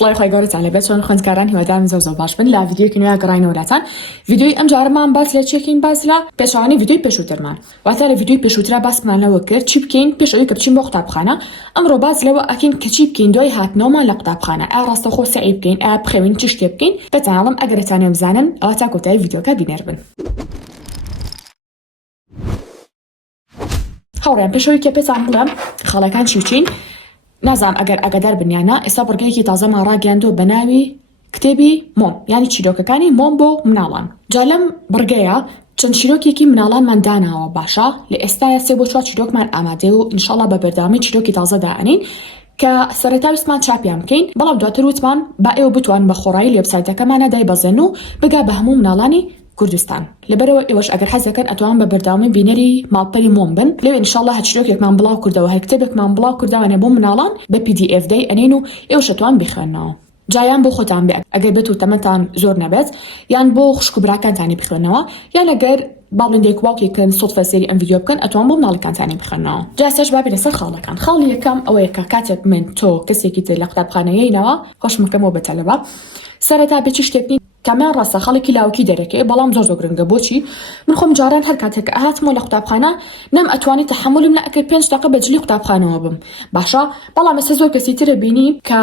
سڵای خۆی گەورەتان لەبێت چۆن خوێندکاران هیوادارم زۆر باش بن لە ڤیدیۆیەکی نوێ گەڕاینەوەلاتان. ڤیدیۆی ئەم جارەمان باس لە چێکین باس لە پێشەوانی ڤیدیۆی پێشووترمان واتە لە ڤیدیۆی پێشووترا باسمان لەوە کرد چی بکەین پێش ئەوەی کە بچین بۆ قوتابخانە. ئەمڕۆ باس لەوە ئەکەین کە چی بکەین دوای هاتنەوەمان لە قوتابخانە. ئایا ڕاستەوخۆ سعی بکەین، ئایا بخەوین، چ شتێ بکەین. پێتانەڵم ئەگەر دەتانەوێت بزانن ئەوە تا کۆتایی ڤیدیۆکە بینێر بن. هەوڕێیان پێشەوەی کە پێتان بڵێم خاڵەکان چی بچین. نازانم ئەگەر ئاگادار بنیانە ئێستا بڕگەیەکی تازەمان ڕاگەیاندووە بە ناوی کتێبی مۆم، یعنی چیرۆکەکانی مۆم بۆ مناڵان. جا لەم بڕگەیە چەند چیرۆکێکی مناڵانمان داناوە باشە. لە ئێستاە 3 بۆ 4 چیرۆکمان ئامادەیە و ئینشاڵڵا بە بەردەوامی چیرۆکی تازە دائەنین کە سەرەتا ویستمان چاپیان بکەین، بەڵام دواتر وتمان با ئێوە بتوان بە خۆڕایی وێبسایتەکەمانە دایبەزێن و بگا بە هەموو مناڵانی کوردستان. لەبەرەوە ئێوەش ئەگەر حەزەکەن ئەتوان بە بەردەوامی بینەری ماڵپەری مۆم بن. لەوێ ئینشاڵڵا هەر چیرۆکێکمان بڵاو کردەوە، هەر کتێبێکمان بڵاو کردوانە بۆ مناڵان بە PDF دەی ئەنین و ئێوەش ئەتوان بخوێنەوە. جایان بۆ خۆتان بێ ئەگەر بێت و تەمەتان زۆر نەبێت، یان بۆ خوشک و براکانتانی بخوێنەوە، یان ئەگەر باڵندێک واوکێکن سوتفە سێری ئەم ڤیدیۆ بکەن ئەتوان بۆ مناڵەکانتانی بخوێنەوە. جا سەش بابی لەسەر خاڵەکان. خاڵی یەکەم ئەوەیە کە کاتێک من تۆ کەسێکی تر لە قوتابخانەیەینەوە خۆشمەکەمەوە بە تەلەبە سەرەتا بێ چ شتێکنی کامیان ڕاستە خەڵکی لاوکی دەرەکەی، بەڵام زۆر گرنگە. بۆچی؟ من خۆم جاران هەر کاتێک ئەهاتمەوە لە قوتابخانە نەم ئەتوانی تەحملم لە ئەکرد 5 دقیقە بەجلی قوتابخانەوە بم باشە، بەڵام ئێستا زۆر کەسی ترە بینی کە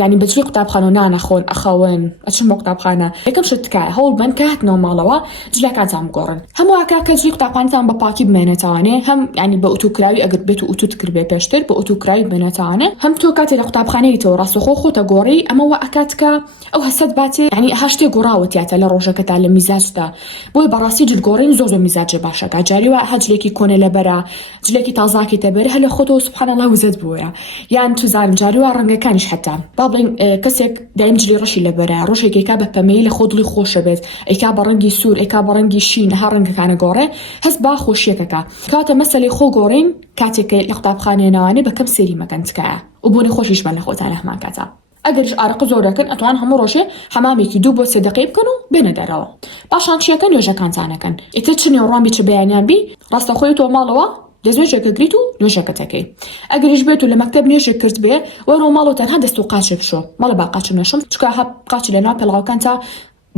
یعنی بەجلی قوتابخانە نانەخۆن ئەخەون ئەچم بۆ قوتابخانە. یەکەم شت تکایە هەوڵ بن کە هاتنەوە ماڵەوە جلەکانتان بگۆڕن. هەموو ئاکا کە جلی قوتابخانەتان بە پاکی بمێنێتەوانێ، هەم ینی بە ئوتوکراوی ئەگەر بێت و ئوتوت کرد بێ پێشتر بە ئوتوکراوی بمێنێتەوانێ، هەم تۆ کاتێک لە قوتابخانەیەوە ڕاستەخۆ خۆتە گۆڕی ئەمەوە ئەکات کە ئەو هەسەت باتێ ینی هەشتێ گۆڕاوەتیاتە لە ڕۆژەکەتا لە میزاجدا. بۆی بەڕاستی جلگۆڕین زۆر میزاجە باشەکە. جاریوە هەجلێکی کۆنە لەبەرە جلێکی تازاکی تەبەر هەل لە خۆتەوە سوبحانەڵڵا وزەت بووە. یان توزانم جاریوە ڕەنگەکانیش حتا بابڵین کەسێک دایم جلی ڕەشی لەبەرە ڕۆژێکێکا بە پەمەی لە خۆ دڵی خۆشە بێت، ئەیکا بە ڕەنگی سوور، ئەیکا بە ڕەنگی شین، هەر ڕەنگەکانە گۆڕێ هەست با خۆشیەکەکە. کاتە مەسەلەی خۆ گۆڕین کاتێک لە قوتابخانەیەنەوانێ بەکەم سێری مەکەن تکایە و بۆنی خۆشیش بن لە خۆتان هەمان کاتە. ئەگەرش ئارەقە زۆر دەکەن ئەتوان هەموو ڕۆژێ حەمامێکی 2 بۆ 3 دقیقە بکەن و بێنە دەرەوە. پاشان چیەکە نوێژەکانتانەکەن. ئیتر چ نێوڕامی چ بەیانیان بی ڕاستەخۆی تۆ ماڵەوە دەستێژێکە گریت و نوێژەکەتەکەی. ئەگەریش بێت و لە مەکتەب نوێژێک کرد بێ وەرەوە ماڵەوە تەنها دەست و قاچێک بشۆ. ماڵە با قاچم نەشم چکە هەب قاچ لەناو پێڵاوەکان تا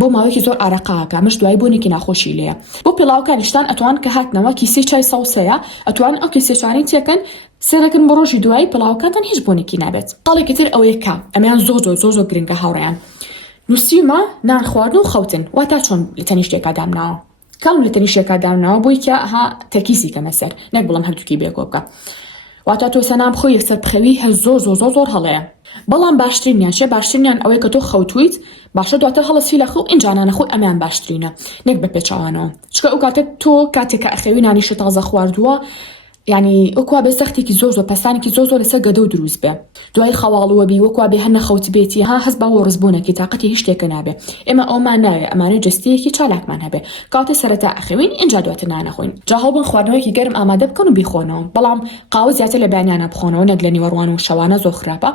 بۆ ماوەیەکی زۆر ئارەقاکە مش دوای بۆنێکی ناخۆشی لێیە. بۆ پێڵاوەکانیشتان ئەتوان کە هاتنەوە کیسەی چای سەوسەیە ئەتوان ئەو کیسەشانی تێکەن سەرەکن بە ڕۆژی دوای پێڵاوەکانتان هیچ بۆنێکی نابێت. تاڵێکی تر ئەوەیە کە ئەمیان زۆر گرنگە هاوڕێیان. نووسیمە نان خواردن و خەوتن واتا چۆن لە تەنیشتێکا دامناوە. کەڵ لە تەنیشتێکا دامناوە بۆی کە ها تەرکیزی کەمە سەر نەک بڵم هەردووکی بێکۆ بکە. واتە تۆ سەنام خۆ یەکسەر بخەوی هەر زۆر هەڵەیە. بەڵام باشترینیان شێ باشترینیان ئەوەیە کە تۆ خەوتویت باشە دواتر هەڵەسی لە خۆ ئینجانانە خۆ ئەمیان باشترینە نەک بە پێچەوانەوە. چکە ئەو کاتێک تۆ کاتێکە ئەخەوی نانیشە تازە خواردووە ینی ئەوکوا بە سەختێکی زۆر پەستانێکی زۆر لەسەر گەدە و دروست بێ. دوای خەواڵوە بی وەکوا بێ هەنە خەوت بێتی ها هەست بە وەڕزبوونەکی تااقەتی هیچ شتێکە نابێ. ئێمە ئەومان ناوێ ئەمانە جستەیەکی چالاکمان هەبێ کاتە سەرەتا ئەخەوین ئینجا دواتر نانەخۆین. جا هەڵبن خواردنەوەیکی گەرم ئامادە بکەن و بیخۆنەوە، بەڵام قاوە زیاتر لە بەیانیانە بخۆنەوە نەک لە نیوەڕوان و شەوانە زۆر خراپە.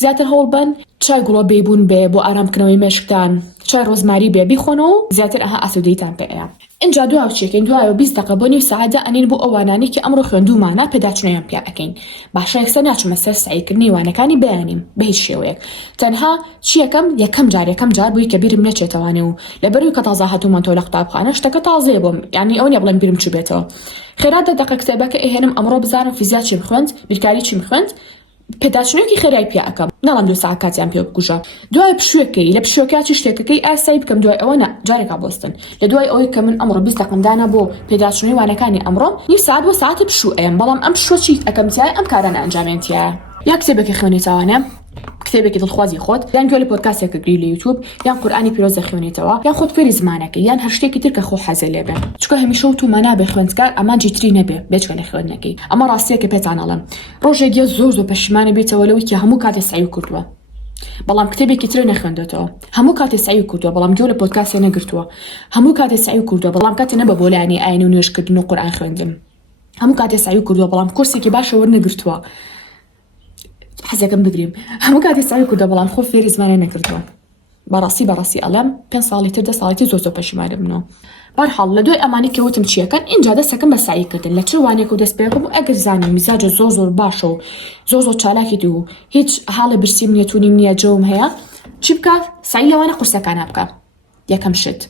زیاتر هەوڵبن چای گوڵە بێبوون بێ بۆ ئارامکردنەوەی مێشکتان، چای ڕۆزماری بێ بیخۆنەوە و زیاتر ئەها ئاسودەیتان پێەیە. اینجا دوای چێکین دوایەوە 20 دقیقە بۆ نیو سەعاتە ئەنین بۆ ئەوانانی کە ئەمڕۆ خوێندومانە پێداچنەوەیان پیا ئەەکەین. باشە یەکسەر ناچمە سەر سعیکردنی وانەکانی بەیانیم بە هیچ شێوەیەک. تەنها چیەکەم یەکەم جار بووی کە بیرم نەچێتەوانێ و لەبەروی کە تازە هاتوومان تۆ لە قوتابخانە شتەکە تازەیە بۆم، یعنی ئەو نییە بڵێم بیرم چوو بێتەوە. خێرا 10 دقیقە کتێبەکە ئێهێنم ئەمڕۆ بزانم فیزیا چیم خوێند، بیرکاری چیم خوێند، پێداچنەوەیکی خێرای پیا ئەەکەم. ناڵم 2 ساعت کاتیان پێ بکوژە. دوای پشوێکەکەی لە پشوێکاتی شتێکەکەی ئاسایی بکەم دوای ئەوە جارێکا بۆستن. لە دوای ئەوەی کە من ئەمڕۆ 20 دقیقەمدانە بۆ پێداچنەوەی وانەکانی ئەمڕۆ نیو ساعت بۆ ساعتی پشوو ئەم، بەڵام ئەم پشوە چیت ئەەکەم تیای ئەم کارانە ئەنجامێنتیە. یا کتێبێکی خوێنێتەوانە کتێبێکی دڵخوازی خۆت، یان گوێ لە پۆدکاستێکە گری لە یوتیوب، یان قورئانی پیرۆزە خوێنێتەوە، یان خۆتکەری زمانەکەی، یان هەر شتێکی تر کە خۆ حەزە لێ بێ. چکە هەمیشە وتومە نابێ خوێندکار ئەمانجی تری نەبێ بێچکە لە خوێندنەکەی. ئەمە ڕاستیە کە پێتان ئەڵێم ڕۆژێک زۆر پەشیمانە بێتەوە لەوەی کە هەموو کاتێ سعی کردووە، بەڵام کتێبێکی تر نەخوێندێتەوە. هەموو کاتێ سعی کردووە بەڵام گوێ لە پۆدکاستێ نەگرتووە. هەموو کاتێ سعی کردووە بەڵام کاتێ نەبە بۆ لایەنی ئاین و نوێژکردن و قورئان خوێندن. هەموو کاتێ سعی کردووە بەڵام کورسێکی باشە وەرنەگرتووە. حەزەکەم بگریم. هەموو کاتێ سعی کردووە بەڵام خۆ فێری زمانە نەکردووە. بەڕاستی ئەڵێم 5 ساڵی تر 10 ساڵی زۆر پەشیمانە بنەوە. بەرحاڵ لە دوای ئەمانی کەوتم چیەکەن ئینجا دەستەکەم بە سعیکردن لە چ وانێک و دەست پێ بوو ئەگەر زانم میزاجە زۆر باشە و زۆر چالاکی و هیچ حاڵە برسیم نیە تونیم نییە جەوم هەیە چی بکات سعی لەوانە قورسەکانە بکە. یەکەم شت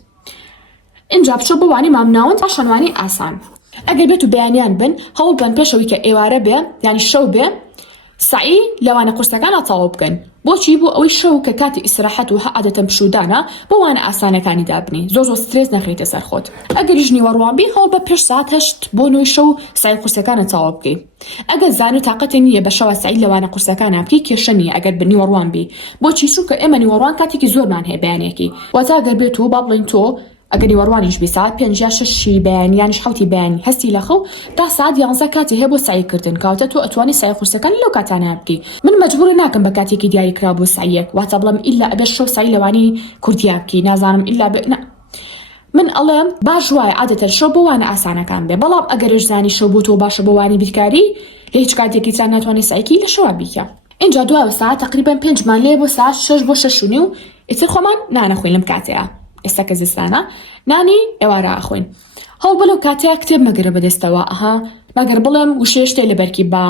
اینجا بچۆ بۆوانی مامناوند پاشانوانی ئاسان ئەگەر بێت و بەیانیان بن هەوڵ بن پێشەوەی کە ئێوارە بێ یعنی شەو بێ سعی لەوانە قورسەکانە تەواو بکەن. بۆچی بۆ ئەوەی شەو کە کاتی ئیسراحەت و عادەتەن پشودانە بۆوانە ئاسانەکانی دابنی زۆر سترێس نەخەیتە سەر خۆت. ئەگەریش نیوەڕوان بی هەوڵ بە پێش ساعت 8 بۆ 9 شەو سعی قورسەکانە تەواو بکەی. ئەگەر زانو تااقەتە نییە بە شەوە سعی لەوانە قورسەکانە بکەی کێشە نیە ئەگەر بنیوەڕوان بی. بۆچی چونکە ئێمە نیوەڕوان کاتێکی زۆرمان هەیە بەیانێکی واتە ئەگەر بێت و با بڵین تۆ ئەگەر نیوەڕوانیش بی ساعت 5 یا 6 بەیانیانش حوتی بەیانی هەستی لە خەو تا ساعت 11 کاتی هەیە بۆ سعیکردن کەواتە تۆ ئەتوانی سعی قورسەکان لەو کاتانە بکەی. من مەجبور ناکەم بە کاتێکی دیاریکرا بۆ سعیەک واتە بڵم ئیلا ئەبێ شەو سعی لەوانی کوردیا بکەی نازانم ئیلا من ئەڵێم باش وایە عادەتەن شەو بۆوانە ئاسانەکان بێ بەڵام ئەگەرش زانی شەو بۆ تۆ باشە بۆوانی بیرکاری لە هیچ کاتێکی چان ناتوانێت سعیکی لە شەوە بیکە. اینجا دوای ساعت تقریبا 5 مان لێ بۆ ساعت 6 بۆ 6 و نیو ئیتر خۆمان نانەخۆین لەم کاتەیە. ئێستا کە زستانە نانی ئێوارە ئاخۆین هەوڵ بڵێ کاتەیە کتێب مەگەرە بەدەستەوە مەگەر بڵێم وشێ شتێ لەبەرکی بە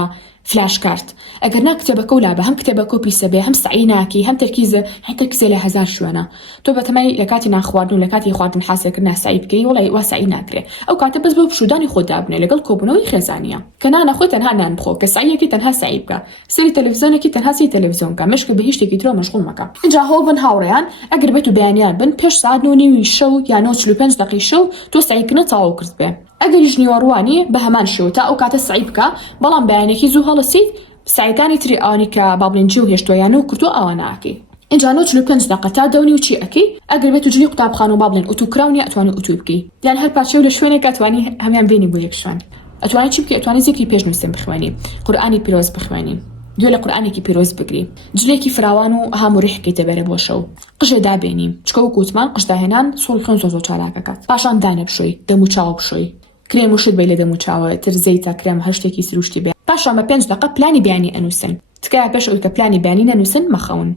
فلاش کارت ئەگەر نا کتێبەکە و لابە هەم کتێبەکە و پیسە بێ هەم سعی ناکی هەم تەرکیزە لە 1000 شوێنە تۆ بەتەمای لە کاتی ناخواردن و لە کاتی خواردن حاسێکردن سعی بکەی وڵی وا سعی ناکرێ ئەو کاتە بەس بۆ پشودانی خۆت دابنێ لەگەڵ کۆبوونەوەی خێزانیە کە نانەخۆی تەنها نان بخۆ کە سعیەکی تەنها سعی بکە سەری تەلەڤیزیۆنێکی تەنها سی تەلەڤیزیۆن کە مشکە بە هیچ شتێکی ترۆ مەشغوڵ مەکە. اینجا هەوڵ بن هاوڕێیان ئەگەر بێت و بەیانیان بن پێش ساعت 9 شەو یا 45 دقیقەی شەو تۆ سعیکردنە تەواو کرد بێ. ئەگەریش نیوەڕوانی بە هەمان شێوە تا ئەو کاتە سعی بکە بەڵام بەیانێکی زوو هەڵەسیت سعیەکانی تری ئەوانی کە بابلێنجی و هێشتۆیان و کردو ئەوە ناکەی. اینجا 45 دقیقە تا دەونی و چی ئەەکەی ئەگەر بێت و جلی قوتابخانە و بابلێن ئۆتوکراونی ئەتوانی ئۆتو بکەی یان هەر پارچەی لە شوێنێک ئەتوانی هەمیان بینی بۆ یەک شوێن ئەتوانی چی بکەی ئەتوانی زیکری پێشنووسین بخوێنی قورئانی پیرۆز بخوێنی دوێ لە قورئانێکی پیرۆز بگری جلێکی فراوان و هەموو ڕیحکەیتە بەرە بۆ شەو قژێ دابێنی چکە و کووتمان قژداهێنان سوڵی خوێن زۆر چالاکەکات پاشان دانە بشۆی دەم و چاو بشۆی کرێم وشت بێ لە دەم و چاوە تر زەیتە کرێم هەر شتێکی سروشتی بێ پاشان بە 5 دقیقە پلانی بیانی ئەنووسن تکایە پێش ئەوەی کە پلانی بیانی نەنووسن مەخەون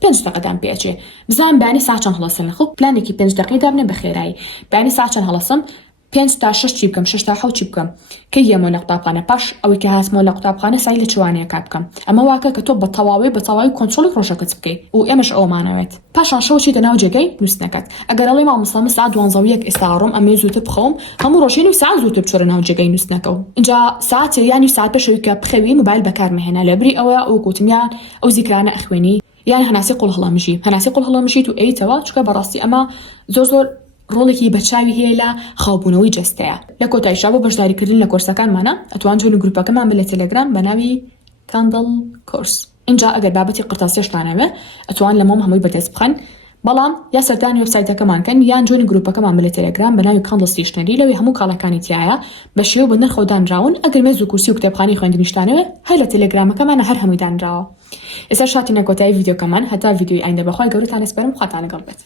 5 دقیقەدان پێچێ بزان بیانی ساعت چەند هەڵەسن لە خۆ پلانێکی 5 دقیقەی دابنێ بە خێرایی بیانی ساعت چەند هەڵەسم 5 تا 6 چی بکەم 6 تا 7 چی بکەم کە یەمە لە قوتابخانە پاش ئەوەی کە هاتمەوە لە قوتابخانە سای لە چوانەیە کار بکەم ئەمە واکە کە تۆ بە تەواوی کۆنترۆڵی ڕۆژەکەت بکەیت و ئێمەش ئەومانەوێت پاشان شەو چیتە ناو جێگەی نووسنەکەت ئەگەر ئەڵێ مامۆستا ساعت 12 ئێستا ڕۆم ئەمێ زووتر بخەوم هەموو ڕۆژین و ساعت زووتر بچۆرە ناو جێگەی نووسنەکە و اینجا ساعت یانی ساعت پێشەوەی کە بخەوی موبایل بەکارمەهێنا لەبری ئەوە ئەو گوتمیان ئەو زیکرانە ئەخوێنی یان هەناسی قوڵ هەڵەمژیت و ئەیتەوە چکە بەڕاستی ئەمە زۆر ڕۆڵێکی بەچاوی هەیە لە خاوبوونەوەی جەستەیە لە کۆتاییشا بۆ بەشداریکردن لە کۆرسەکانمانە ئەتوان جۆن گروپەکەمان بە لە تەلەگرام بە ناوی کاندڵ کۆرس. اینجا ئەگەر بابەتی قرتاسیشتانەوێ ئەتوان لە مۆم هەمووی بەدەست بخەن بەڵام یا سەردانی وێبسایتەکەمانکەن یان جۆنی گروپەکەمان بە لە تەلەگرام بە ناوی کاندڵ ستیشنەری لەوەی هەموو کاڵەکانی تایە بە شێوە بە نرخەوە دانراون ئەگەر مێز و کورسی و کتێبخانی خوێندنیشتانەوێ هەر لە تەلەگرامەکەمانە هەر هەمووی دانراوە. ئێستا شاتینە کۆتایی ڤیدیۆکەمان هەتا ڤیدیۆی ئایندە بەخوای گەورەتان ئەسپەرم خواتان لەگەڵ بێت.